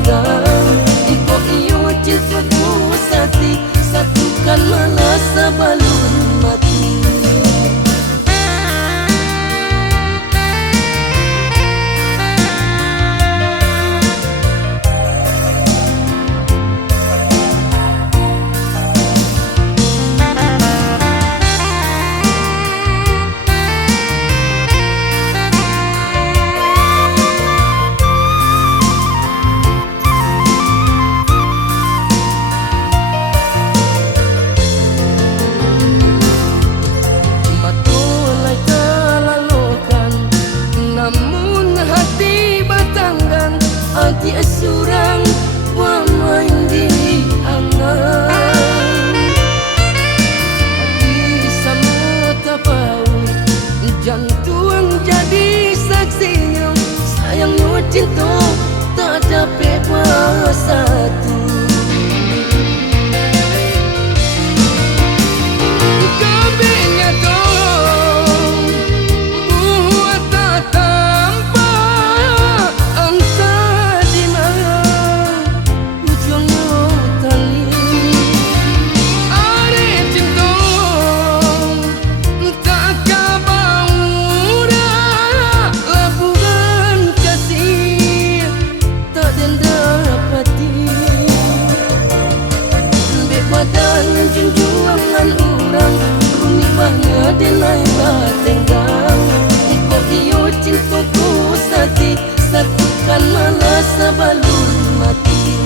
tenggang. Iko iyo cintaku sati, satukan malah sebelum mati. Hati asurang wamain di angan. Hati sama tapawi, jantung jadi saksinya. Sayangnya cinta tak dapat bersatu. Dan junjungan orang rumit banget denai batenggang. Iko iyo cintaku sati, satukan malah sebelum mati.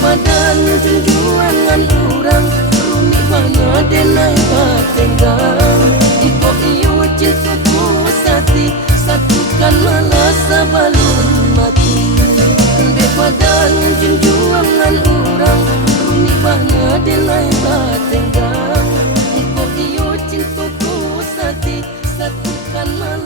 Dan junjungan orang rumit banget denai batenggang. Iko iyo cintaku sati, satukan malah sebelum mati. Dan junjungan orang banyak delai batenggang. Iko iyo cintaku sati, satukan malam.